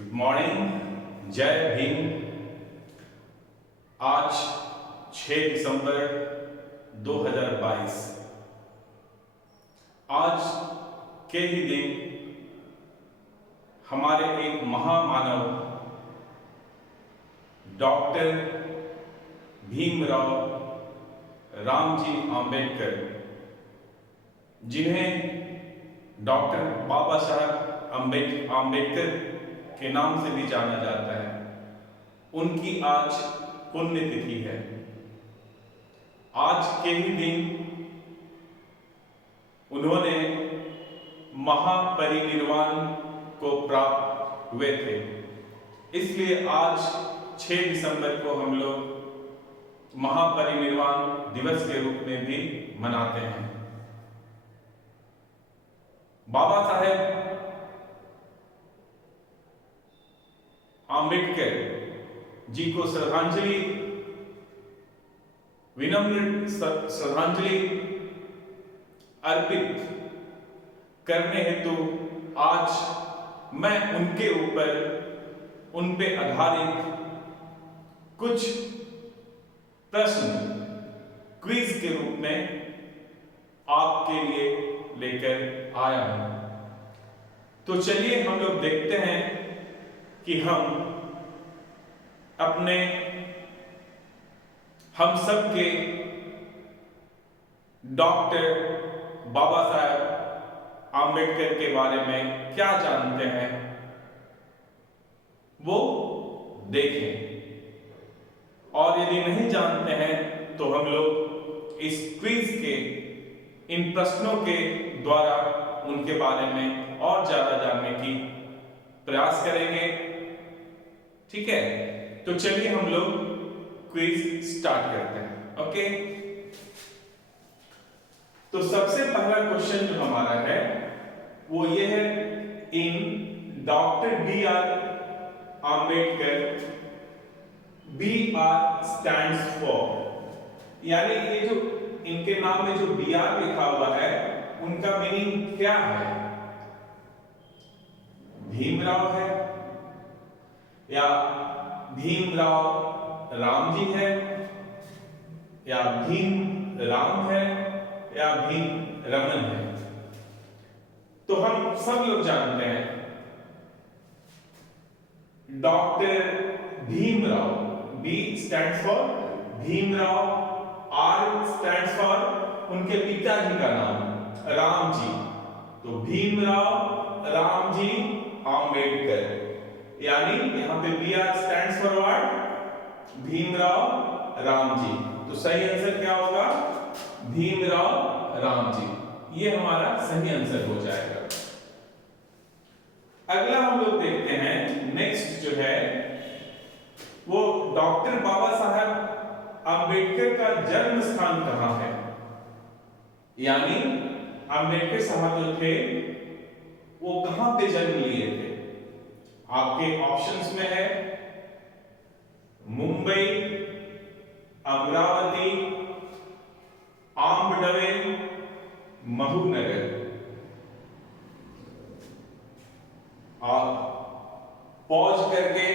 Good morning, जय भीम। आज 6 दिसंबर 2022। आज के ही दिन हमारे एक महामानव डॉक्टर भीमराव रामजी आंबेडकर, जिन्हें डॉक्टर बाबा साहब आंबेडकर के नाम से भी जाना जाता है, उनकी आज पुण्यतिथि है। आज के ही दिन उन्होंने महापरिनिर्वाण को प्राप्त हुए थे, इसलिए आज 6 दिसंबर को हम लोग महापरिनिर्वाण दिवस के रूप में भी मनाते हैं। बाबा साहेब आंबेडकर जी को विनम्र श्रद्धांजलि अर्पित करने हेतु आज मैं उनके ऊपर, उन पे आधारित कुछ प्रश्न क्विज के रूप में आपके लिए लेकर आया हूं। तो चलिए हम लोग देखते हैं कि हम सब के डॉक्टर बाबा साहब आंबेडकर के बारे में क्या जानते हैं, वो देखें। और यदि नहीं जानते हैं तो हम लोग इस क्विज के इन प्रश्नों के द्वारा उनके बारे में और ज्यादा जानने की प्रयास करेंगे। ठीक है, तो चलिए हम लोग क्विज स्टार्ट करते हैं। ओके, तो सबसे पहला क्वेश्चन जो हमारा है वो ये है, इन doctor B R Ambedkar, B R stands for, यानी ये जो इनके नाम में जो बी आर लिखा हुआ है उनका मीनिंग क्या है? भीमराव है, या भीमराव राम जी है, या भीम राम है, या भीम रमन है? तो हम सब लोग जानते हैं doctor Bhimrao, B stands for Bhimrao, R stands for उनके पिताजी का नाम राम जी, तो भीमराव राम जी आंबेडकर, यानी यहां पे B R stands for what? Bhimrao Ram ji. तो सही आंसर क्या होगा? भीमराव राम जी। ये हमारा सही आंसर हो जाएगा। अगला हम लोग देखते हैं, नेक्स्ट जो है वो डॉक्टर बाबा साहब आंबेडकर का जन्म स्थान कहां है, यानी आंबेडकर साहब जो थे वो कहां पे जन्म लिए थे? आपके ऑप्शंस में है मुंबई, अमरावती, आंबडवे, महूनगर। आप पॉज करके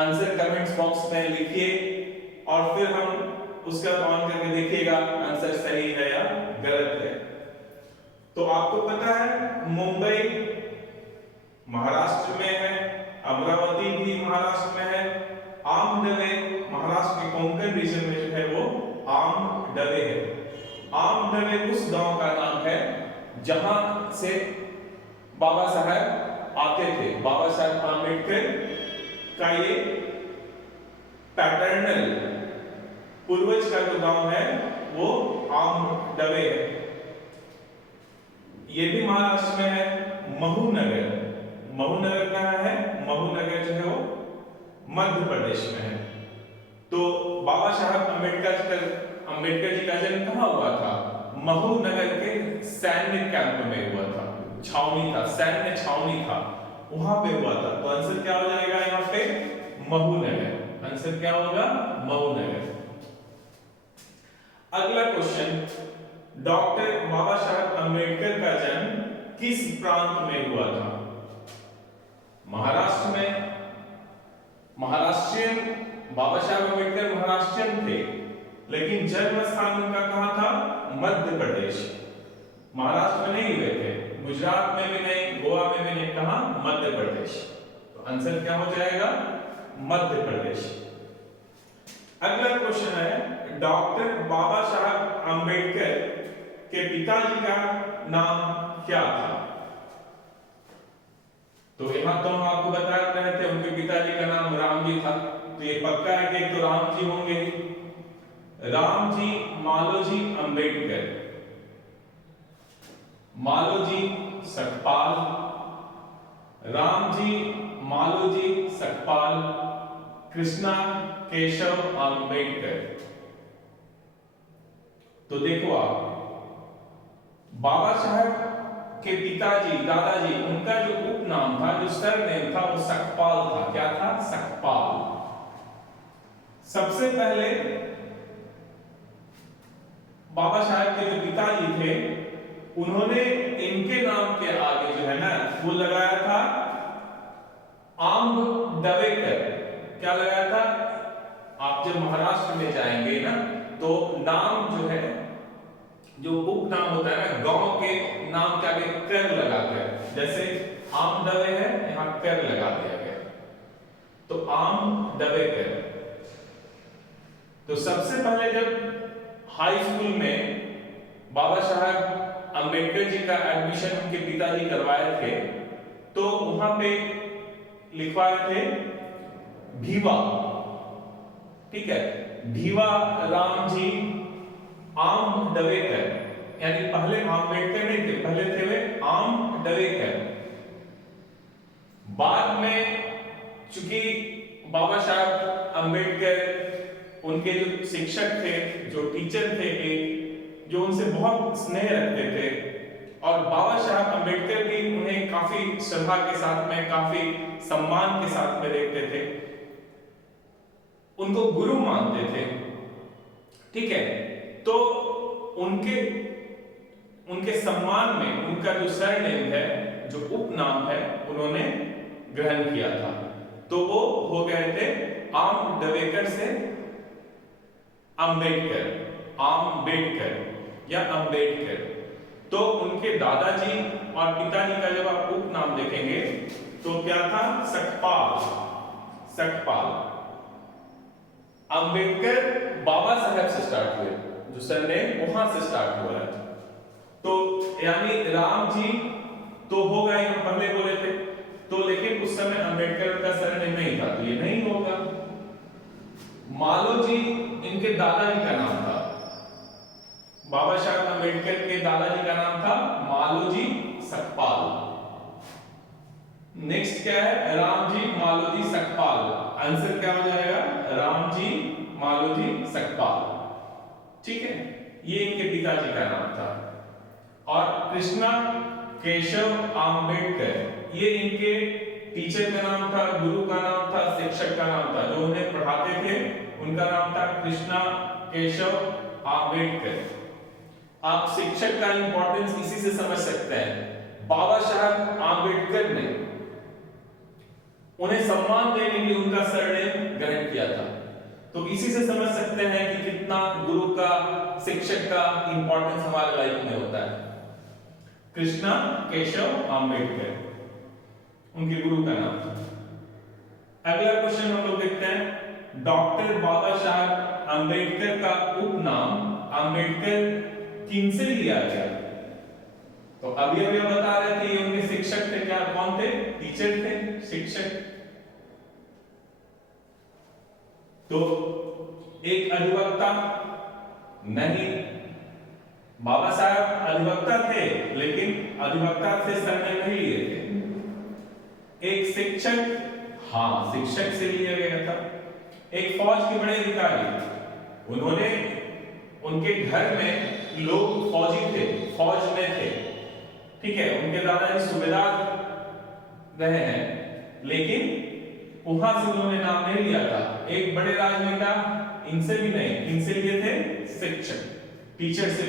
आंसर कमेंट्स बॉक्स में लिखिए और फिर हम उसका ऑन करके देखिएगा आंसर सही है या गलत है। तो आपको पता है मुंबई महाराष्ट्र में है, अमरावती भी महाराष्ट्र में है, आमडवे महाराष्ट्र के कोंकण रीजन में जो है वो आमडवे है। आमडवे उस गांव का नाम है जहां से बाबा साहब आते थे। बाबा साहब आंबेडकर का ये पैटर्नल पूर्वज का जो गांव है वो आमडवे है। ये भी महाराष्ट्र में है। महूनगर, महूनगर कहां है? महूनगर जो है वो मध्य प्रदेश में है। तो बाबा साहब आंबेडकर जी का जन्म कहां हुआ था? महूनगर के सैन्य कैंप में हुआ था, छावनी था, सैन्य छावनी था, वहां पे हुआ था। तो आंसर क्या हो जाएगा यहाँ पे? महूनगर। आंसर क्या होगा? महूनगर। अगला क्वेश्चन, डॉक्टर बाबा साहब आंबेडकर का जन्म किस प्रांत में हुआ था? महाराष्ट्र में। महाराष्ट्रियन, बाबा साहब अम्बेडकर महाराष्ट्रियन थे, लेकिन जन्म स्थान उनका कहां था? मध्य प्रदेश। महाराष्ट्र में नहीं हुए थे, गुजरात में भी नहीं, गोवा में भी नहीं, कहां? मध्य प्रदेश। तो आंसर क्या हो जाएगा? मध्य प्रदेश। अगला क्वेश्चन है, डॉक्टर बाबा साहब अम्बेडकर के पिताजी का नाम क्या था? तो यहां तो हम आपको बता रहे थे उनके पिताजी का नाम रामजी था, तो ये पक्का है कि एक तो रामजी होंगे, रामजी मालोजी अम्बेडकर, मालोजी सकपाल, रामजी मालोजी सकपाल, कृष्णा केशव अम्बेडकर। तो देखो आप, बाबा साहब के पिताजी, दादाजी, उनका जो उपनाम था, जो सरनेम था, वो सकपाल था। क्या था? सकपाल। सबसे पहले बाबा साहब के जो पिताजी थे, उन्होंने इनके नाम के आगे जो है ना, वो लगाया था आम्ब दवेकर। क्या लगाया था? आप जब महाराष्ट्र में जाएंगे ना, तो नाम जो है, जो उपनाम होता है ना, गांव के नाम के आगे कर लगाकर, जैसे आम दवे है, यहां कर लगा दिया गया, तो आम दवे कर। तो सबसे पहले जब हाई स्कूल में बाबा साहब अम्बेडकर जी का एडमिशन उनके पिताजी करवाए थे, तो वहां पे लिखवाए थे भीवा, ठीक है, भीवा रामजी आम दवेकर, यानी पहले अम्बेडकर नहीं थे, पहले थे वे आम दवेकर। बाद में चूंकि बाबा साहब अम्बेडकर, उनके जो शिक्षक थे, जो टीचर थे, एक जो उनसे बहुत स्नेह रखते थे, और बाबा साहब अम्बेडकर भी उन्हें काफी श्रद्धा के साथ में, काफी सम्मान के साथ में देखते थे, उनको गुरु मानते थे, ठीक है। तो उनके सम्मान में उनका जो सरनेम है, जो उपनाम है, उन्होंने ग्रहण किया था। तो वो हो गए थे आम दवेकर से अम्बेडकर, आम्बेडकर या अम्बेडकर। तो उनके दादाजी और पिताजी का जब आप उपनाम देखेंगे तो क्या था? सकपाल, सकपाल। अम्बेडकर बाबा साहब से स्टार्ट हुए, जो सरनेम वहां से स्टार्ट हुआ है। तो यानी राम जी तो हो गए, हम पहले बोले थे, तो लेकिन उस समय अम्बेडकर का सरनेम नहीं था, तो ये नहीं होगा। मालोजी इनके दादाजी का नाम था, बाबा साहब अम्बेडकर के दादाजी का नाम था मालोजी सकपाल। नेक्स्ट क्या है? रामजी मालोजी सकपाल। आंसर क्या हो जाएगा? रामजी मालोजी सकपाल, ठीक है, ये इनके पिताजी का नाम था। और कृष्णा केशव अम्बेडकर, ये इनके टीचर का नाम था, गुरु का नाम था, शिक्षक का नाम था, जो उन्हें पढ़ाते थे, उनका नाम था कृष्णा केशव अम्बेडकर। आप शिक्षक का इंपॉर्टेंस इसी से समझ सकते हैं। बाबा साहब अम्बेडकर ने उन्हें सम्मान देने के लिए उनका सरनेम ग्रहण किया था, तो इसी से समझ सकते हैं कि कितना गुरु का, शिक्षक का इंपॉर्टेंस हमारे लाइफ में होता है। कृष्णा केशव अम्बेडकर उनके गुरु का नाम था। अगला क्वेश्चन हम लोग देखते हैं, डॉक्टर बाबा साहब अम्बेडकर का उपनाम अम्बेडकर किनसे लिया गया? तो अभी अभी हम बता रहे थे ये उनके शिक्षक थे। क्या कौन थे? टीचर थे, शिक्षक। तो एक अधिवक्ता नहीं, बाबा साहब अधिवक्ता थे, लेकिन अधिवक्ता से सरनेम नहीं लिए थे। एक शिक्षक, हाँ, शिक्षक से लिया गया था। एक फौज के बड़े अधिकारी, उन्होंने, उनके घर में लोग फौजी थे, फौज में थे, ठीक है, उनके दादाजी सूबेदार रहे हैं, लेकिन वहां से उन्होंने नाम नहीं लिया था। एक बड़े राजनेता, इनसे भी नहीं, इनसे लिए थे शिक्षक, टीचर से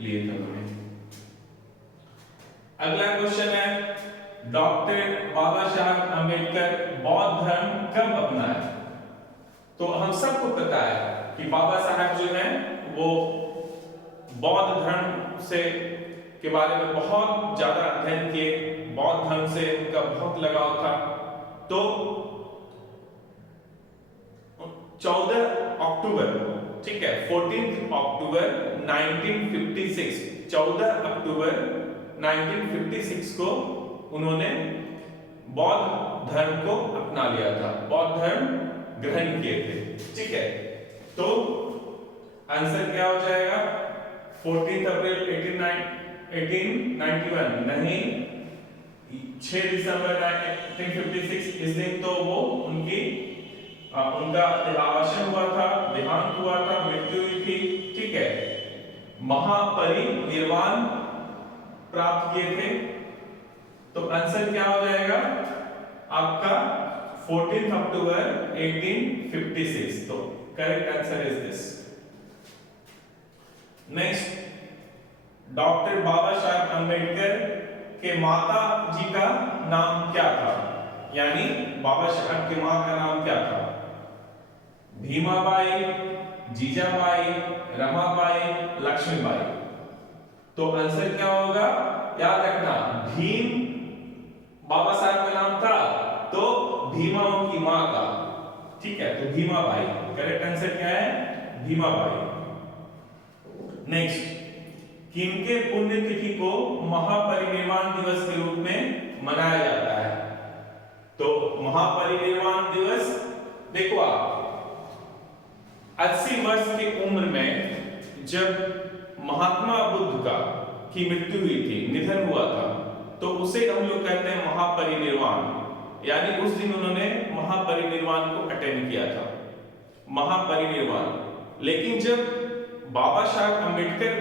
लिए थे उन्होंने। अगला क्वेश्चन है, डॉक्टर बाबा साहब अम्बेडकर बौद्ध धर्म कब अपनाया? तो हम सबको पता है कि बाबा साहब जो हैं वो बौद्ध धर्म से के बारे में बहुत ज्यादा अध्ययन किए, बौद्ध धर्म से उनका बहुत लगाव था। तो 14 अक्टूबर, ठीक है, 14 अक्टूबर 1956, 14 अक्टूबर 1956 को उन्होंने बौद्ध धर्म को अपना लिया था, बौद्ध धर्म ग्रहण किए थे, ठीक है। तो आंसर क्या हो जाएगा? 14 अप्रैल 1891 नहीं, 6 दिसंबर 1956, इस दिन तो वो उनका देहावसान हुआ था, देहांत हुआ था, मृत्यु हुई थी, ठीक है। महापरिनिर्वाण प्राप्त किए थे। तो आंसर क्या हो जाएगा आपका? 14 अक्टूबर 1856। तो correct answer is this. Next, doctor Babasaheb Ambedkar के माता जी का नाम क्या था? यानी बाबा साहब की मां का नाम क्या था? भीमाबाई, जीजाबाई, रमाबाई, लक्ष्मीबाई। तो आंसर क्या होगा? याद रखना, भीम बाबा साहब का नाम था, तो भीमा उनकी मां का, ठीक है, तो भीमाबाई। करेक्ट आंसर क्या है? भीमाबाई। नेक्स्ट, किनके पुण्यतिथि को महापरिनिर्वाण दिवस के रूप में मनाया जाता है? तो महापरिनिर्वाण दिवस, देखो आप 80 वर्ष की उम्र में जब महात्मा बुद्ध की मृत्यु हुई थी, निधन हुआ था, तो उसे हम लोग कहते हैं महापरिनिर्वाण। यानी उस दिन उन्होंने महापरिनिर्वाण को अटेंड किया था, महापरिनिर्वाण। लेकिन जब बाबा साहब अम्बेडकर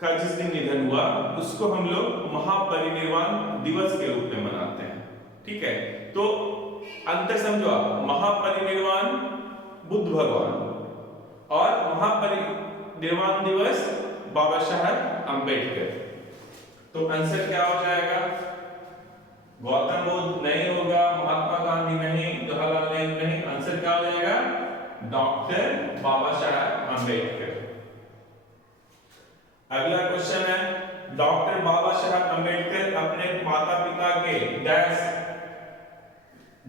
का जिस दिन निधन हुआ, उसको हम लोग महापरिनिर्वाण दिवस के रूप में मनाते हैं, ठीक है। तो अंतर समझो आप, महापरिनिर्वाण बुद्ध भगवान और महापरिनिर्वाण दिवस बाबा साहब अम्बेडकर। तो आंसर क्या हो जाएगा? गौतम बुद्ध नहीं होगा, महात्मा गांधी नहीं, जवाहरलाल नेहरू नहीं, आंसर क्या हो जाएगा? Doctor Babasaheb Ambedkar. अगला क्वेश्चन है, डॉक्टर बाबा साहब अम्बेडकर अपने माता पिता के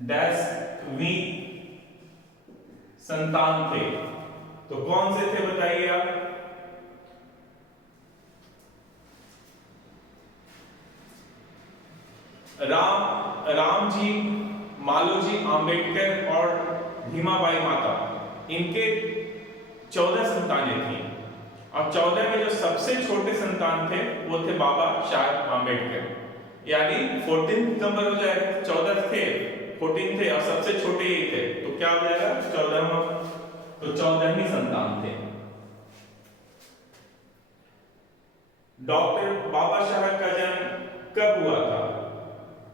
डैशवी संतान थे। तो कौन से थे बताइए आप? रामजी, मालोजी आम्बेडकर और भीमाबाई माता, इनके 14 संतानें थी, और 14 में जो सबसे छोटे संतान थे वो थे बाबा साहब अम्बेडकर। यानी 14 नंबर हो जाएगा, 14 थे, 14 थे और सबसे छोटे ही थे, तो क्या हो जाएगा? 14वां। तो 14 ही संतान थे। डॉक्टर बाबा साहब का जन्म कब हुआ था?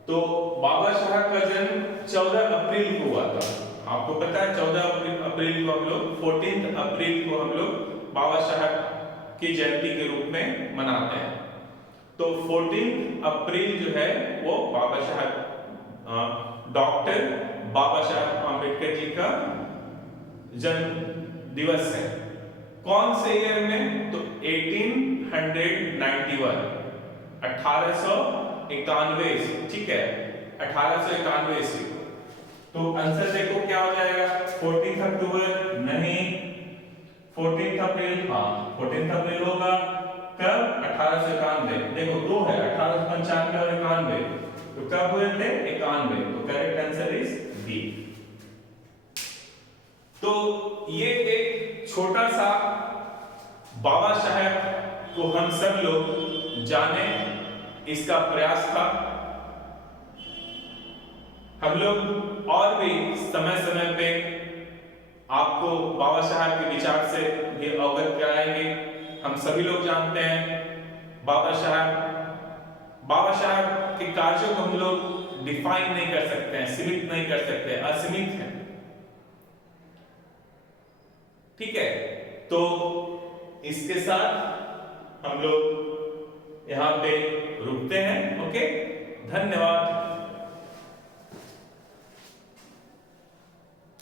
तो बाबा साहब का जन्म 14 अप्रैल को हुआ था। आपको पता है 14 अप्रैल को हम लोग, 14 अप्रैल को हम लोग बाबा साहब की जयंती के रूप में मनाते हैं। तो 14 अप्रैल जो है वो बाबा साहब, डॉक्टर बाबा साहब अम्बेडकर जी का जन्म दिवस है। कौन से ईयर में? तो 1891, 1891, ठीक है, 1891 से। तो आंसर देखो क्या हो जाएगा? 14 अक्टूबर नहीं, 14 अप्रैल, हाँ 14 अप्रैल होगा। कब? 1891। देखो दो है, 1895 और 91, तो कब हुए थे? 91। तो करेक्ट आंसर इज बी। तो ये एक छोटा सा बाबा साहब को हम सब लोग जाने, इसका प्रयास था। हम लोग और भी समय समय पे आपको बाबा साहब के विचार से भी अवगत कराएंगे। हम सभी लोग जानते हैं बाबा साहब के कार्यों को हम लोग डिफाइन नहीं कर सकते हैं, सीमित नहीं कर सकते, असीमित है, ठीक है। तो इसके साथ हम लोग यहाँ पे रुकते हैं, ओके। धन्यवाद।